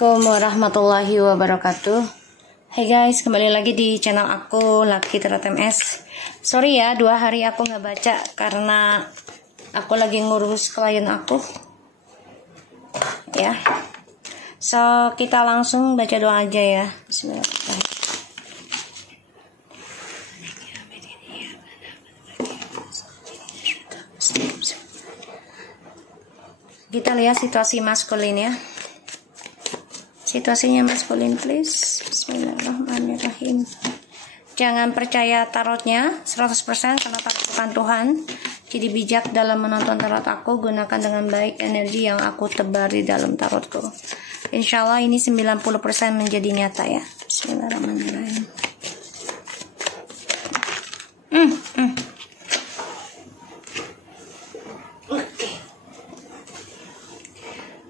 Assalamualaikum warahmatullahi wabarakatuh. Hey guys, kembali lagi di channel aku Lucky Tarot MS. Sorry ya, 2 hari aku nggak baca karena aku lagi ngurus klien aku. Ya, so kita langsung baca doa aja ya. Bismillahirrahmanirrahim. Kita lihat situasi maskulin ya. Situasinya maskulin please. Bismillahirrahmanirrahim. Jangan percaya tarotnya 100% karena tarot bukan Tuhan. Jadi bijak dalam menonton tarot aku. Gunakan dengan baik energi yang aku tebar di dalam tarotku. Insya Allah ini 90% menjadi nyata ya. Bismillahirrahmanirrahim. Okay.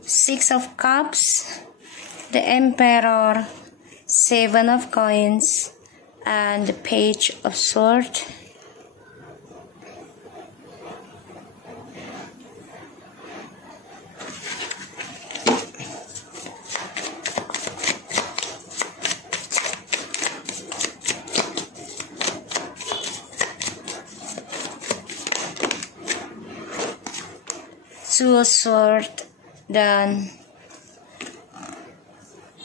Six of Cups, the Emperor, 7 of Coins, and the Page of Swords. Two of Swords dan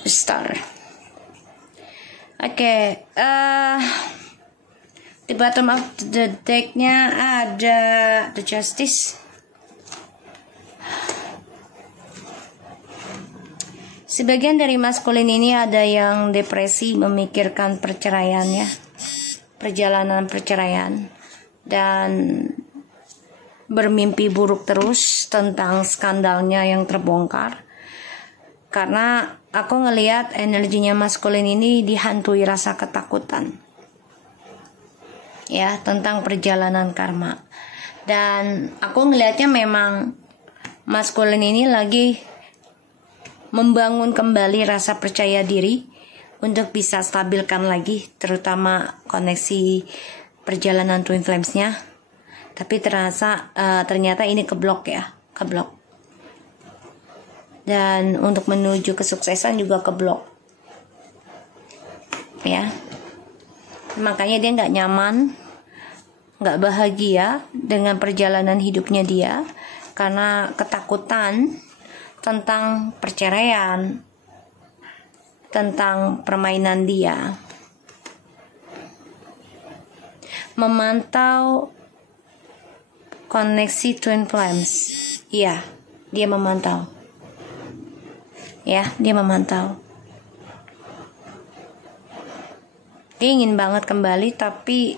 Star. Oke, di bottom of the decknya ada the Justice. Sebagian dari maskulin ini ada yang depresi, memikirkan perceraian ya, perjalanan perceraian, dan bermimpi buruk terus tentang skandalnya yang terbongkar. Karena aku ngelihat energinya maskulin ini dihantui rasa ketakutan. Ya, tentang perjalanan karma. Dan aku ngelihatnya memang maskulin ini lagi membangun kembali rasa percaya diri untuk bisa stabilkan lagi, terutama koneksi perjalanan twin flames-nya. Tapi ternyata ini keblok ya, keblok. Dan untuk menuju kesuksesan juga keblok ya, makanya dia nggak nyaman, nggak bahagia dengan perjalanan hidupnya dia karena ketakutan tentang perceraian, tentang permainan dia. Memantau koneksi twin flames, iya, dia memantau. Ya, dia memantau. Dia ingin banget kembali, tapi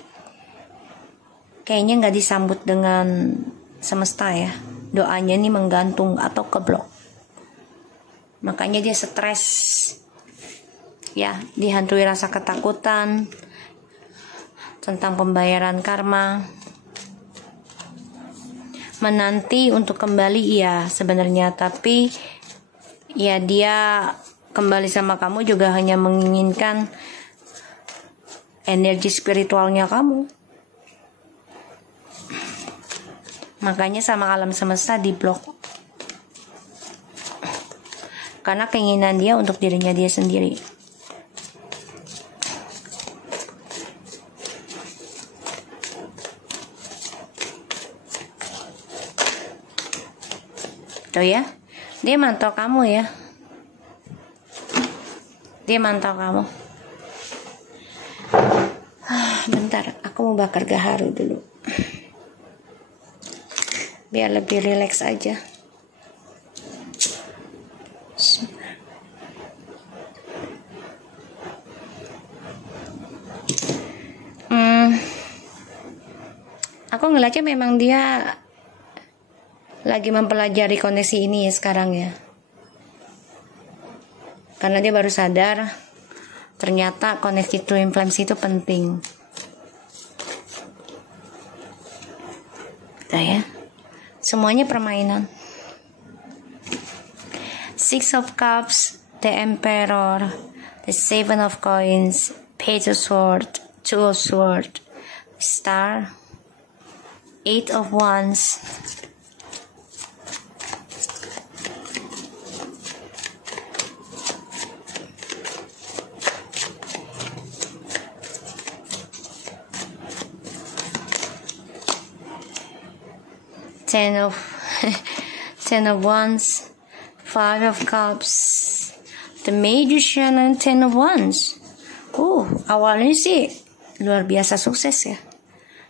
kayaknya nggak disambut dengan semesta ya. Doanya nih menggantung atau keblok. Makanya dia stres. Ya, dihantui rasa ketakutan tentang pembayaran karma. Menanti untuk kembali iya sebenarnya, tapi ya dia kembali sama kamu juga hanya menginginkan energi spiritualnya kamu. Makanya sama alam semesta diblok. Karena keinginan dia untuk dirinya dia sendiri. Tuh ya. Dia mantau kamu ya. Dia mantau kamu. Bentar, aku mau bakar gaharu dulu. Biar lebih rileks aja. Aku ngeliatnya memang dia lagi mempelajari koneksi ini ya sekarang ya. Karena dia baru sadar ternyata koneksi twin flames itu penting. Tuh ya. Semuanya permainan. Six of Cups, the Emperor, the Seven of Coins, Page of Swords, Two of Swords, Star, Eight of Wands, Ten of Ten of Wands, Five of Cups, The Magician, and Ten of Wands. Awalnya sih luar biasa sukses ya,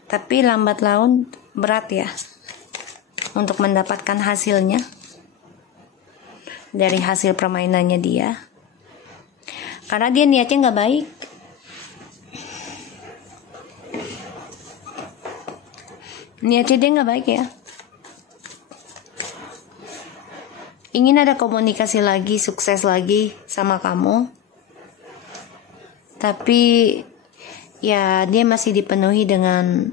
tapi lambat laun berat ya untuk mendapatkan hasilnya dari hasil permainannya dia, karena dia niatnya nggak baik. Niatnya dia nggak baik ya. Ingin ada komunikasi lagi, sukses lagi sama kamu, tapi ya dia masih dipenuhi dengan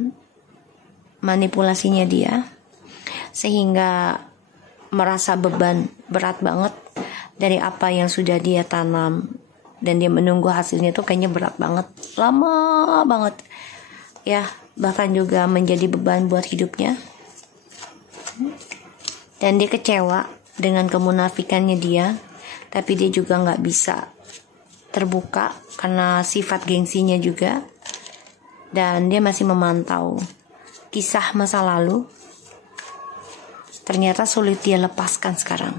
manipulasinya dia, sehingga merasa beban berat banget dari apa yang sudah dia tanam, dan dia menunggu hasilnya tuh kayaknya berat banget, lama banget ya, bahkan juga menjadi beban buat hidupnya. Dan dia kecewa dengan kemunafikannya dia, tapi dia juga nggak bisa terbuka karena sifat gengsinya juga, dan dia masih memantau kisah masa lalu. Ternyata sulit dia lepaskan sekarang.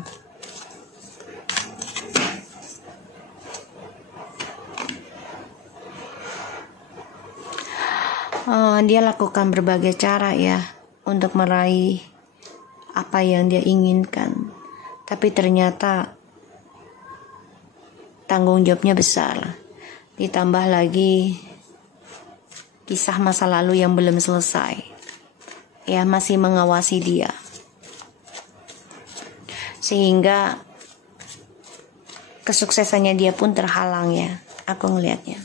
Dia lakukan berbagai cara ya untuk meraih apa yang dia inginkan, tapi ternyata tanggung jawabnya besar. Ditambah lagi kisah masa lalu yang belum selesai ya, masih mengawasi dia, sehingga kesuksesannya dia pun terhalang ya, aku ngelihatnya.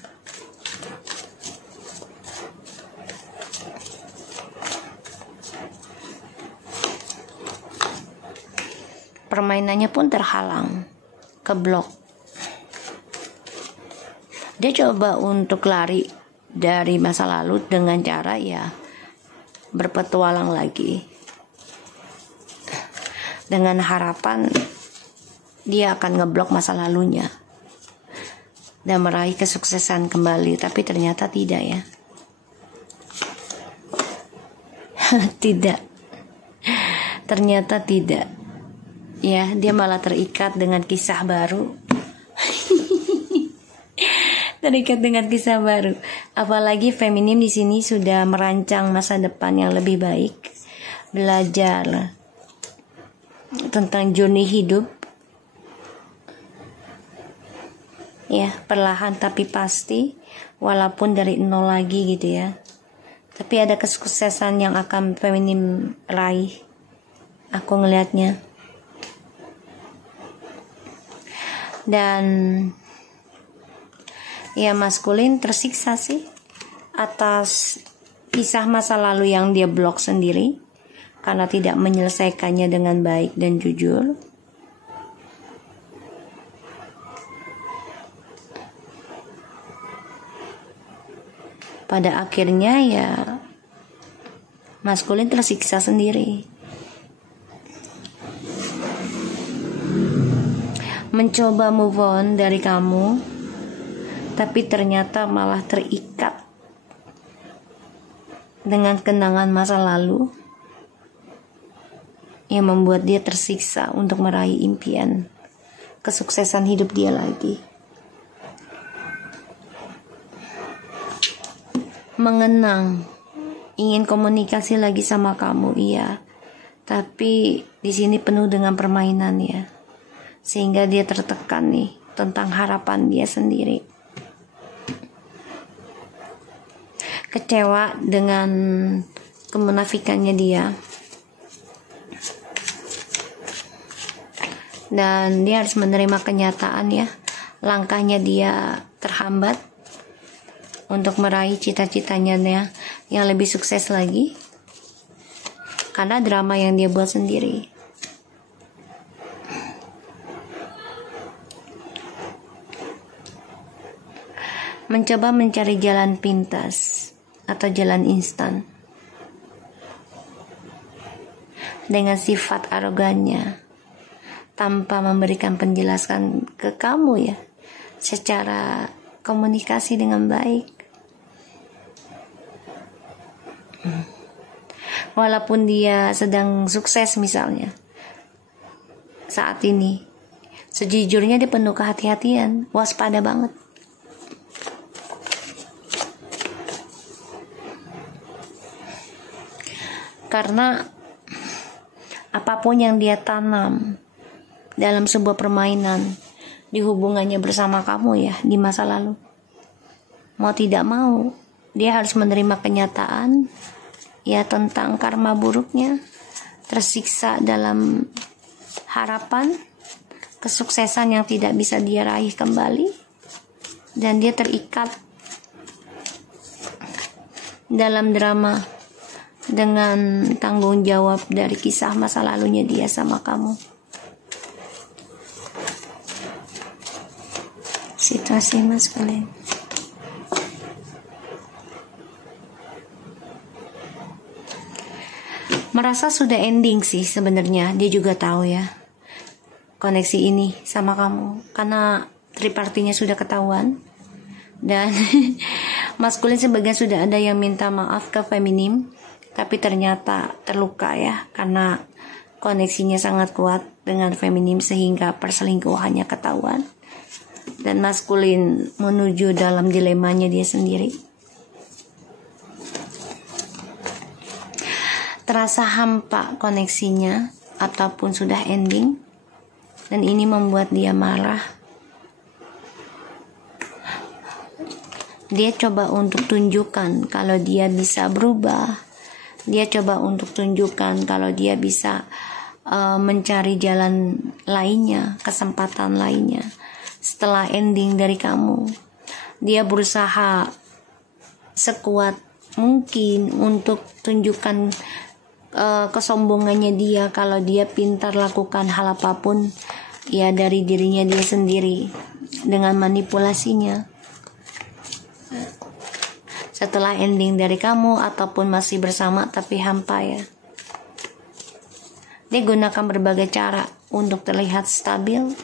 Permainannya pun terhalang, keblok. Dia coba untuk lari dari masa lalu dengan cara ya berpetualang lagi, dengan harapan dia akan ngeblok masa lalunya dan meraih kesuksesan kembali, tapi ternyata tidak ya. Tidak, ternyata tidak ya, dia malah terikat dengan kisah baru. Terikat dengan kisah baru. Apalagi feminim di sini sudah merancang masa depan yang lebih baik, belajar tentang journey hidup ya, perlahan tapi pasti, walaupun dari nol lagi gitu ya, tapi ada kesuksesan yang akan feminim raih, aku ngelihatnya. Dan ya, maskulin tersiksa sih atas kisah masa lalu yang dia blok sendiri karena tidak menyelesaikannya dengan baik dan jujur. Pada akhirnya ya maskulin tersiksa sendiri. Mencoba move on dari kamu, tapi ternyata malah terikat dengan kenangan masa lalu yang membuat dia tersiksa untuk meraih impian kesuksesan hidup dia lagi. Mengenang, ingin komunikasi lagi sama kamu, iya, tapi di sini penuh dengan permainan ya, sehingga dia tertekan nih tentang harapan dia sendiri. Kecewa dengan kemunafikannya dia, dan dia harus menerima kenyataan ya, langkahnya dia terhambat untuk meraih cita-citanya yang lebih sukses lagi karena drama yang dia buat sendiri. Mencoba mencari jalan pintas atau jalan instan dengan sifat arogannya, tanpa memberikan penjelasan ke kamu ya, secara komunikasi dengan baik. walaupun dia sedang sukses misalnya saat ini, sejujurnya dia penuh kehati-hatian, waspada banget. Karena apapun yang dia tanam dalam sebuah permainan di hubungannya bersama kamu ya di masa lalu, mau tidak mau dia harus menerima kenyataan ya tentang karma buruknya, tersiksa dalam harapan kesuksesan yang tidak bisa dia raih kembali, dan dia terikat dalam drama dengan tanggung jawab dari kisah masa lalunya dia sama kamu. Situasi maskulin. Merasa sudah ending sih sebenarnya, dia juga tahu ya koneksi ini sama kamu karena tripartinya sudah ketahuan, dan maskulin sebagian sudah ada yang minta maaf ke feminim, tapi ternyata terluka ya karena koneksinya sangat kuat dengan feminim sehingga perselingkuhannya ketahuan, dan maskulin menuju dalam dilemanya dia sendiri. Terasa hampa koneksinya ataupun sudah ending, dan ini membuat dia marah. Dia coba untuk tunjukkan kalau dia bisa berubah. Dia coba untuk tunjukkan kalau dia bisa mencari jalan lainnya, kesempatan lainnya setelah ending dari kamu. Dia berusaha sekuat mungkin untuk tunjukkan kesombongannya dia kalau dia pintar lakukan hal apapun ya dari dirinya dia sendiri dengan manipulasinya. Setelah ending dari kamu ataupun masih bersama tapi hampa ya, dia gunakan berbagai cara untuk terlihat stabil,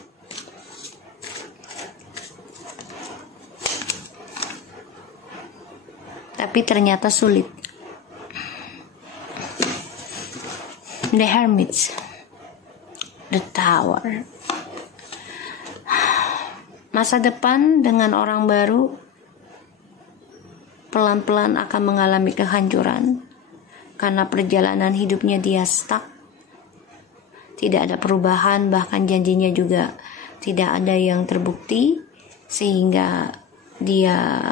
tapi ternyata sulit. The Hermit, The Tower. Masa depan dengan orang baru pelan-pelan akan mengalami kehancuran karena perjalanan hidupnya dia stuck. Tidak ada perubahan, bahkan janjinya juga tidak ada yang terbukti, sehingga dia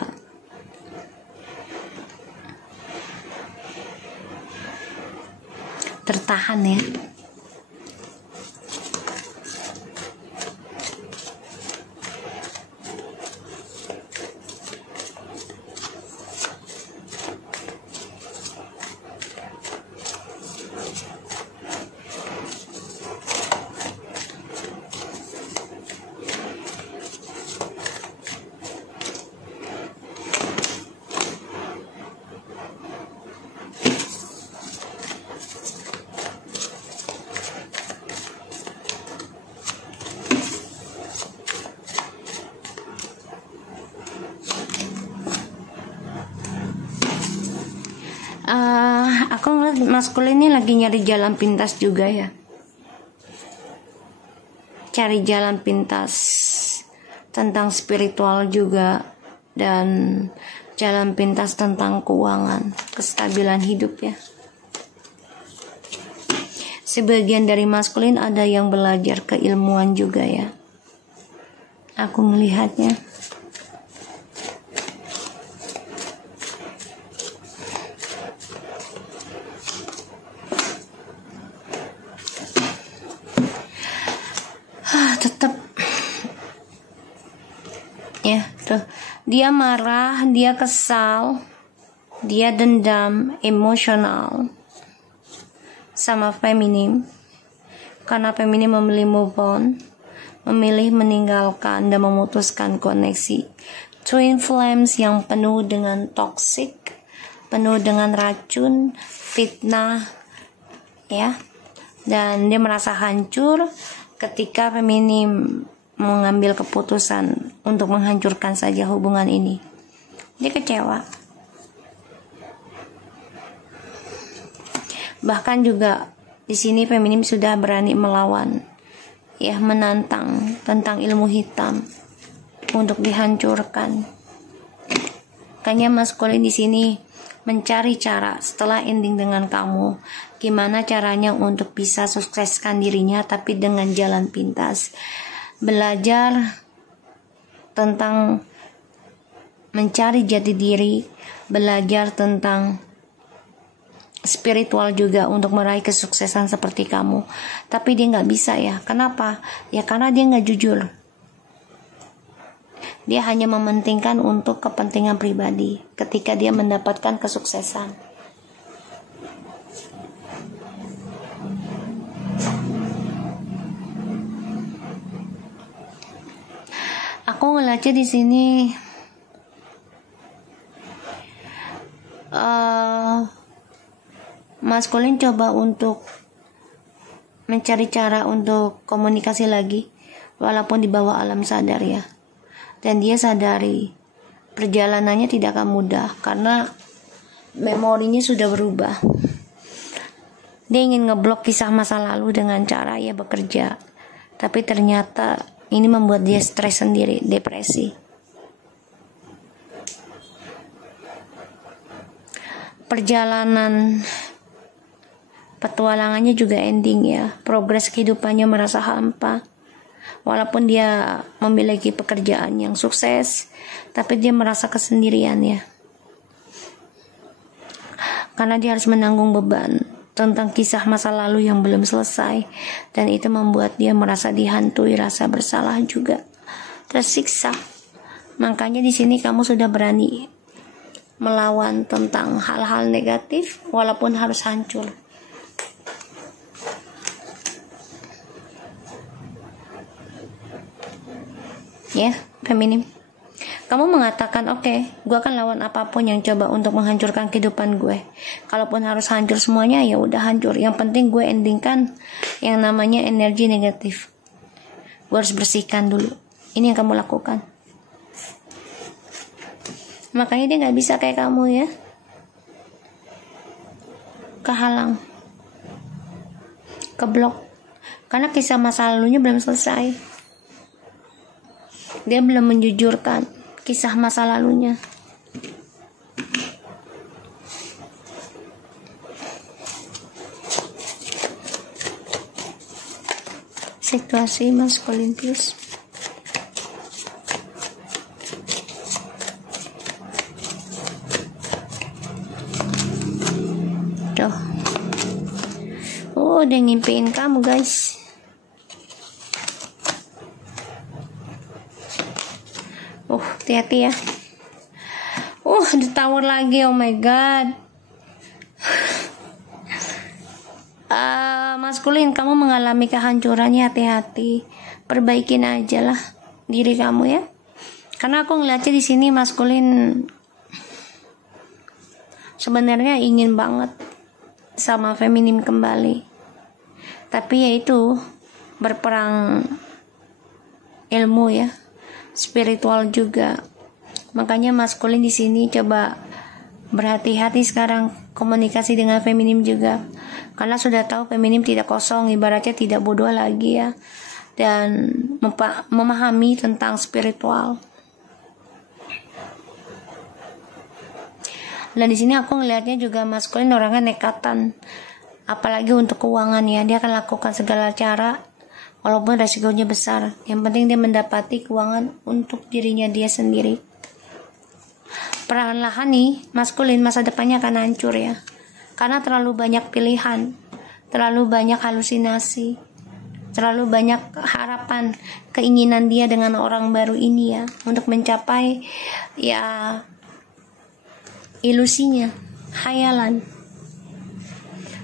tertahan ya. Aku ngeliat maskulin ini lagi nyari jalan pintas juga ya, cari jalan pintas tentang spiritual juga, dan jalan pintas tentang keuangan, kestabilan hidup ya. Sebagian dari maskulin ada yang belajar keilmuan juga ya, aku melihatnya. Tetap ya tuh, dia marah, dia kesal, dia dendam, emosional sama feminim karena feminim memilih move on, memilih meninggalkan dan memutuskan koneksi twin flames yang penuh dengan toxic, penuh dengan racun, fitnah ya, dan dia merasa hancur ketika feminim mengambil keputusan untuk menghancurkan saja hubungan ini. Dia kecewa. Bahkan juga di sini feminim sudah berani melawan, ya, menantang tentang ilmu hitam untuk dihancurkan. Makanya maskulin di sini mencari cara setelah ending dengan kamu, gimana caranya untuk bisa sukseskan dirinya tapi dengan jalan pintas. Belajar tentang mencari jati diri, belajar tentang spiritual juga untuk meraih kesuksesan seperti kamu. Tapi dia nggak bisa, ya. Kenapa? Ya karena dia nggak jujur. Dia hanya mementingkan untuk kepentingan pribadi ketika dia mendapatkan kesuksesan. Aku ngeliatnya di sini maskulin coba untuk mencari cara untuk komunikasi lagi, walaupun di bawah alam sadar, ya. Dan dia sadari perjalanannya tidak akan mudah karena memorinya sudah berubah. Dia ingin ngeblok kisah masa lalu dengan cara ya bekerja, tapi ternyata ini membuat dia stres sendiri, depresi. Perjalanan petualangannya juga ending, ya. Progres kehidupannya merasa hampa. Walaupun dia memiliki pekerjaan yang sukses, tapi dia merasa kesendirian, ya. Karena dia harus menanggung beban tentang kisah masa lalu yang belum selesai, dan itu membuat dia merasa dihantui rasa bersalah juga, tersiksa. Makanya di sini kamu sudah berani melawan tentang hal-hal negatif walaupun harus hancur. Ya, feminim. Kamu mengatakan, oke, gue akan lawan apapun yang coba untuk menghancurkan kehidupan gue. Kalaupun harus hancur semuanya, ya udah hancur. Yang penting gue endingkan yang namanya energi negatif. Gue harus bersihkan dulu. Ini yang kamu lakukan. Makanya dia nggak bisa kayak kamu, ya. Kehalang, keblok. Karena kisah masa lalunya belum selesai. Dia belum menjujurkan kisah masa lalunya. Situasi maskulin plus. Tuh. Oh, udah ngimpiin kamu, guys. Hati-hati, ya. The tower lagi, oh my god. Maskulin, kamu mengalami kehancurannya, hati-hati. Perbaikin aja lah diri kamu, ya. Karena aku ngeliatnya di sini maskulin sebenarnya ingin banget sama feminim kembali. Tapi ya itu, berperang ilmu, ya. Spiritual juga. Makanya maskulin di sini coba berhati-hati sekarang komunikasi dengan feminim juga. Karena sudah tahu feminim tidak kosong, ibaratnya tidak bodoh lagi, ya. Dan memahami tentang spiritual. Dan di sini aku ngelihatnya juga maskulin orangnya nekatan. Apalagi untuk keuangan, ya. Dia akan lakukan segala cara walaupun resikonya besar. Yang penting dia mendapati keuangan untuk dirinya dia sendiri. Perlahan-lahan nih, maskulin masa depannya akan hancur, ya. Karena terlalu banyak pilihan, terlalu banyak halusinasi, terlalu banyak harapan, keinginan dia dengan orang baru ini, ya. Untuk mencapai, ya, ilusinya, khayalan.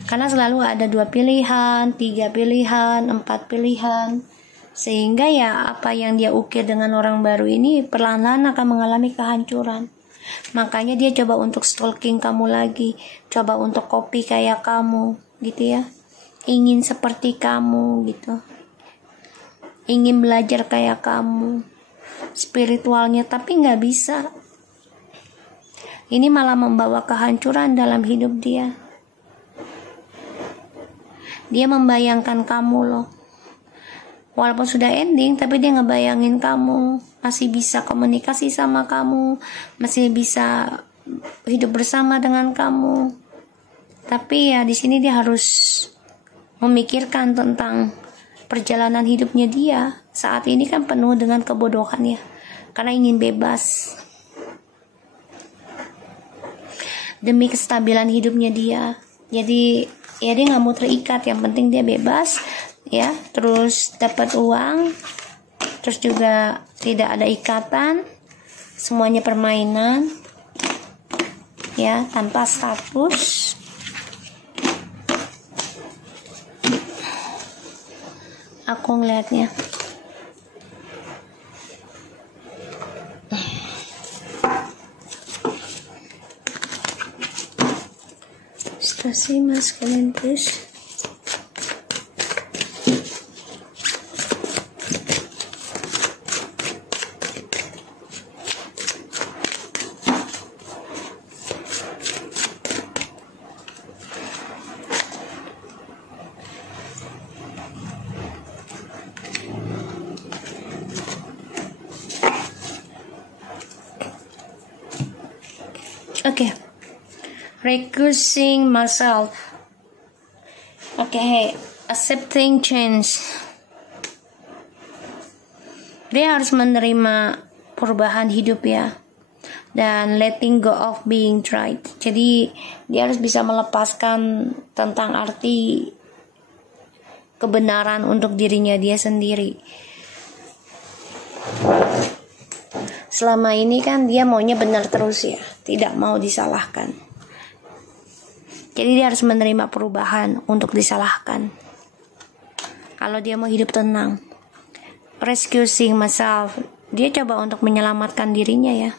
Karena selalu ada 2 pilihan, 3 pilihan, 4 pilihan. Sehingga ya apa yang dia ukir dengan orang baru ini perlahan-lahan akan mengalami kehancuran. Makanya dia coba untuk stalking kamu lagi, coba untuk copy kayak kamu, gitu, ya. Ingin seperti kamu, gitu. Ingin belajar kayak kamu, spiritualnya, tapi nggak bisa. Ini malah membawa kehancuran dalam hidup dia. Dia membayangkan kamu loh. Walaupun sudah ending, tapi dia ngebayangin kamu, masih bisa komunikasi sama kamu, masih bisa hidup bersama dengan kamu. Tapi ya di sini dia harus memikirkan tentang perjalanan hidupnya dia. Saat ini kan penuh dengan kebodohan ya, karena ingin bebas. Demi kestabilan hidupnya dia. Jadi ya dia nggak mau terikat, yang penting dia bebas. Ya, terus dapat uang, terus juga tidak ada ikatan, semuanya permainan, ya, tanpa status. Aku ngeliatnya. Stasi maskulin please. Okay, recusing myself. Okay, accepting change. Dia harus menerima perubahan hidup ya, dan letting go of being tried. Jadi dia harus bisa melepaskan tentang arti kebenaran untuk dirinya dia sendiri. Selama ini kan dia maunya benar terus ya, tidak mau disalahkan. Jadi dia harus menerima perubahan untuk disalahkan. Kalau dia mau hidup tenang. Rescuing myself, dia coba untuk menyelamatkan dirinya ya.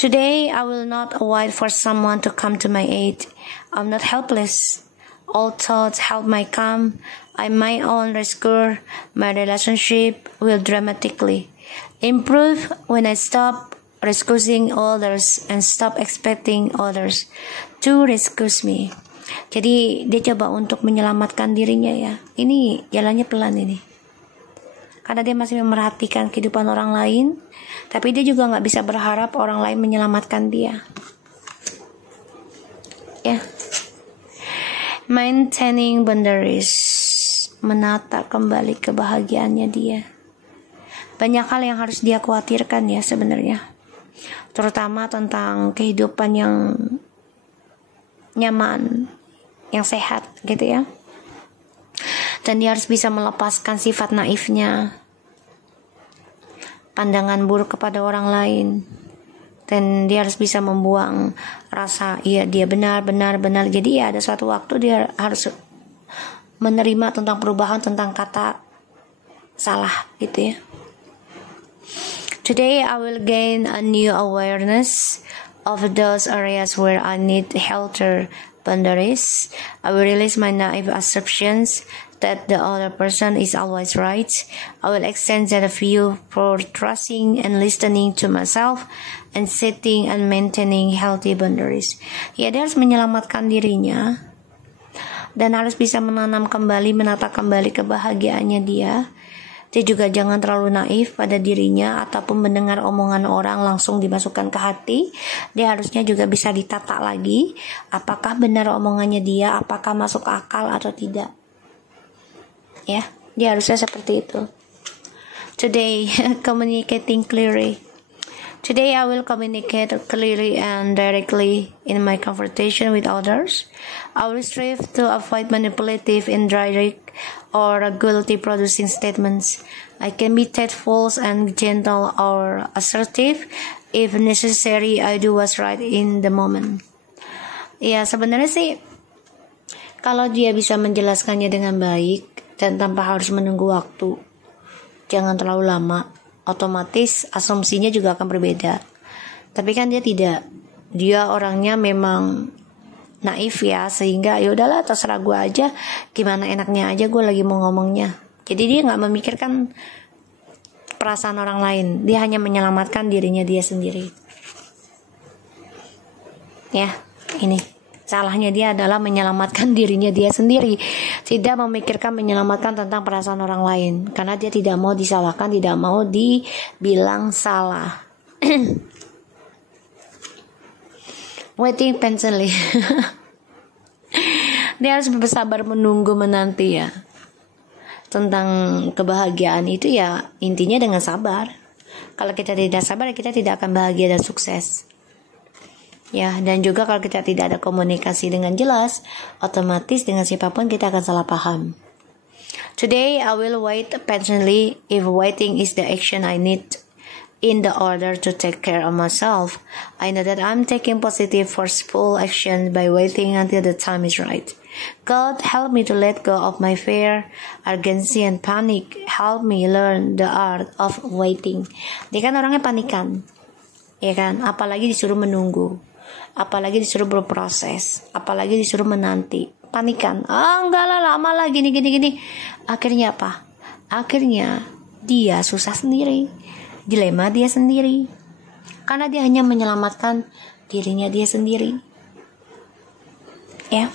Today I will not wait for someone to come to my aid. I'm not helpless. All thoughts help my come. I'm my own rescuer. My relationship will dramatically improve when I stop rescuing others and stop expecting others to rescue me. Jadi dia coba untuk menyelamatkan dirinya ya. Ini jalannya pelan ini. Karena dia masih memerhatikan kehidupan orang lain, tapi dia juga nggak bisa berharap orang lain menyelamatkan dia. Ya. Maintaining boundaries, menata kembali kebahagiaannya dia. Banyak hal yang harus dia khawatirkan ya sebenarnya, terutama tentang kehidupan yang nyaman, yang sehat gitu ya. Dan dia harus bisa melepaskan sifat naifnya, pandangan buruk kepada orang lain, dan dia harus bisa membuang rasa iya dia benar. Jadi ya ada suatu waktu dia harus menerima tentang perubahan, tentang kata salah gitu ya. Today I will gain a new awareness of those areas where I need healthier boundaries. I will release my naive assumptions that the other person is always right. I will extend that view for trusting and listening to myself and setting and maintaining healthy boundaries. Ya, dia harus menyelamatkan dirinya dan harus bisa menanam kembali, menata kembali kebahagiaannya dia. Dia juga jangan terlalu naif pada dirinya ataupun mendengar omongan orang langsung dimasukkan ke hati. Dia harusnya juga bisa ditata lagi, apakah benar omongannya dia, apakah masuk akal atau tidak. Ya, dia harusnya seperti itu. Today, communicating clearly. Today I will communicate clearly and directly in my conversation with others. I will strive to avoid manipulative, indirect, or guilty-producing statements. I can be tactful and gentle or assertive. If necessary, I do what's right in the moment. Ya, sebenarnya sih kalau dia bisa menjelaskannya dengan baik dan tanpa harus menunggu waktu, jangan terlalu lama, otomatis asumsinya juga akan berbeda. Tapi kan dia tidak. Dia orangnya memang naif ya, sehingga ya udahlah terserah gue aja, gimana enaknya aja gue lagi mau ngomongnya. Jadi dia nggak memikirkan perasaan orang lain, dia hanya menyelamatkan dirinya dia sendiri. Ya, ini Salahnya dia adalah menyelamatkan dirinya dia sendiri, tidak memikirkan menyelamatkan tentang perasaan orang lain, karena dia tidak mau disalahkan, tidak mau dibilang salah. Waiting patiently. Dia harus bersabar menunggu, menanti ya. Tentang kebahagiaan itu ya intinya dengan sabar. Kalau kita tidak sabar, kita tidak akan bahagia dan sukses. Ya, dan juga kalau kita tidak ada komunikasi dengan jelas, otomatis dengan siapapun kita akan salah paham. Today I will wait patiently if waiting is the action I need in the order to take care of myself. I know that I'm taking positive forceful action by waiting until the time is right. God, help me to let go of my fear, urgency, and panic. Help me learn the art of waiting. Dia kan orangnya panikan, ya kan? Apalagi disuruh menunggu, apalagi disuruh berproses, apalagi disuruh menanti, panikan. Enggak lah, lama lah, gini. Akhirnya apa? Akhirnya dia susah sendiri, dilema dia sendiri, karena dia hanya menyelamatkan dirinya dia sendiri. Ya.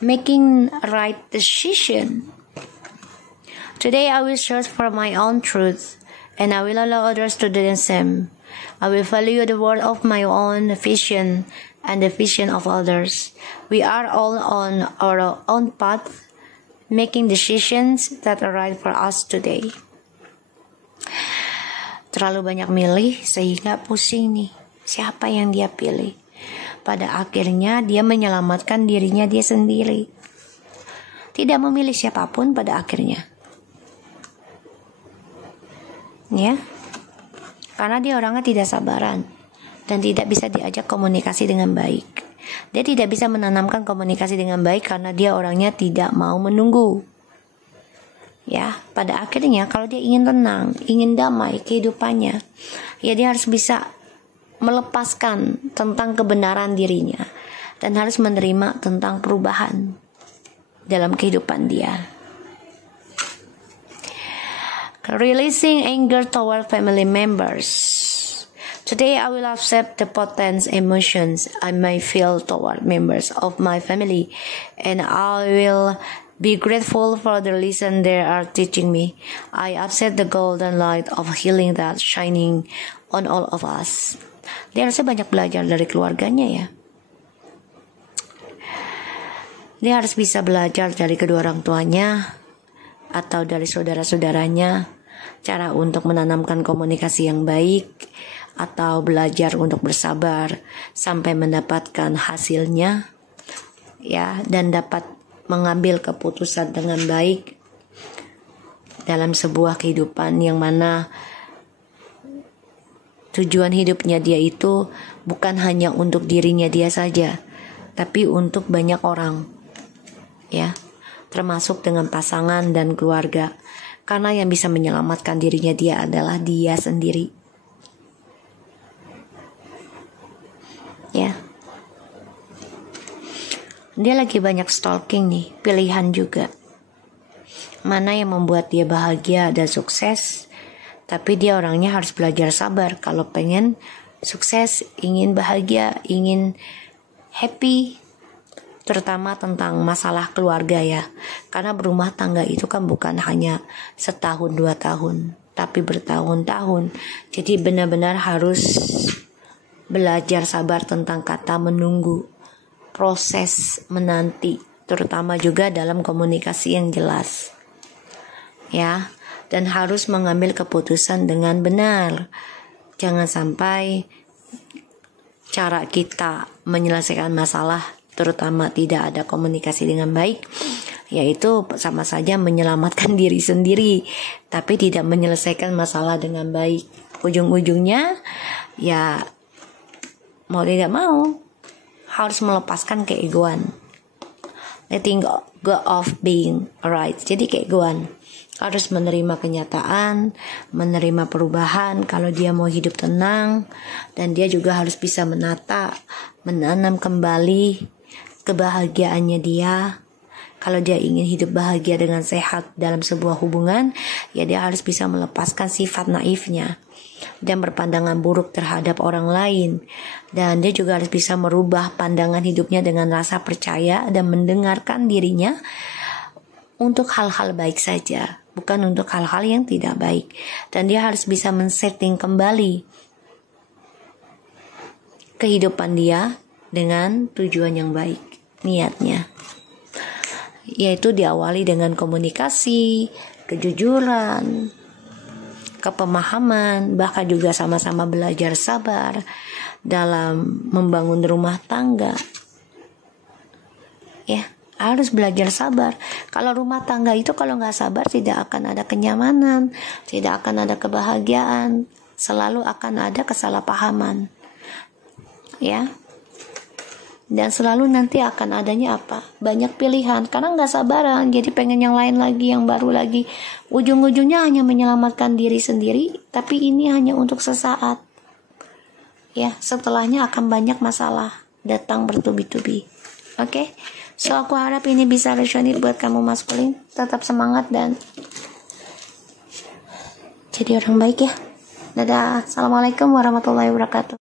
Making right decision. Today I will search for my own truth, and I will allow others to do the same. I will value the word of my own vision and the vision of others. We are all on our own path, making decisions that are right for us today. Terlalu banyak milih sehingga pusing nih. Siapa yang dia pilih? Pada akhirnya dia menyelamatkan dirinya dia sendiri. Tidak memilih siapapun pada akhirnya. Ya. Karena dia orangnya tidak sabaran dan tidak bisa diajak komunikasi dengan baik. Dia tidak bisa menanamkan komunikasi dengan baik karena dia orangnya tidak mau menunggu. Ya, pada akhirnya kalau dia ingin tenang, ingin damai kehidupannya, ya dia harus bisa melepaskan tentang kebenaran dirinya dan harus menerima tentang perubahan dalam kehidupan dia. Releasing anger toward family members. Today I will accept the potent emotions I may feel toward members of my family, and I will be grateful for the lesson they are teaching me. I accept the golden light of healing that's shining on all of us. Dia harusnya banyak belajar dari keluarganya ya. Dia harus bisa belajar dari kedua orang tuanya atau dari saudara-saudaranya, cara untuk menanamkan komunikasi yang baik, atau belajar untuk bersabar sampai mendapatkan hasilnya, ya, dan dapat mengambil keputusan dengan baik dalam sebuah kehidupan yang mana tujuan hidupnya dia itu bukan hanya untuk dirinya dia saja, tapi untuk banyak orang, ya, termasuk dengan pasangan dan keluarga. Karena yang bisa menyelamatkan dirinya dia adalah dia sendiri. Ya. Dia lagi banyak stalking nih, pilihan juga. Mana yang membuat dia bahagia dan sukses? Tapi dia orangnya harus belajar sabar kalau pengen sukses, ingin bahagia, ingin happy, terutama tentang masalah keluarga ya. Karena berumah tangga itu kan bukan hanya setahun 2 tahun, tapi bertahun-tahun. Jadi benar-benar harus belajar sabar tentang kata menunggu, proses menanti, terutama juga dalam komunikasi yang jelas. Ya. Dan harus mengambil keputusan dengan benar. Jangan sampai cara kita menyelesaikan masalah, terutama tidak ada komunikasi dengan baik, yaitu sama saja menyelamatkan diri sendiri, tapi tidak menyelesaikan masalah dengan baik. Ujung-ujungnya, ya mau tidak mau, harus melepaskan keegoan. Letting go of being right. Jadi keegoan. Harus menerima kenyataan, menerima perubahan kalau dia mau hidup tenang, dan dia juga harus bisa menata, menanam kembali kebahagiaannya dia. Kalau dia ingin hidup bahagia dengan sehat dalam sebuah hubungan, ya dia harus bisa melepaskan sifat naifnya dan berpandangan buruk terhadap orang lain. Dan dia juga harus bisa merubah pandangan hidupnya dengan rasa percaya dan mendengarkan dirinya untuk hal-hal baik saja, bukan untuk hal-hal yang tidak baik. Dan dia harus bisa men-setting kembali kehidupan dia dengan tujuan yang baik, niatnya, yaitu diawali dengan komunikasi, kejujuran, kepemahaman, bahkan juga sama-sama belajar sabar dalam membangun rumah tangga. Ya, harus belajar sabar. Kalau rumah tangga itu kalau nggak sabar, tidak akan ada kenyamanan, tidak akan ada kebahagiaan, selalu akan ada kesalahpahaman. Ya, dan selalu nanti akan adanya apa? Banyak pilihan, karena nggak sabaran, jadi pengen yang lain lagi, yang baru lagi. Ujung-ujungnya hanya menyelamatkan diri sendiri, tapi ini hanya untuk sesaat. Ya, setelahnya akan banyak masalah datang bertubi-tubi. Oke? So aku harap ini bisa resonate buat kamu maskulin. Tetap semangat dan jadi orang baik ya. Dadah. Assalamualaikum warahmatullahi wabarakatuh.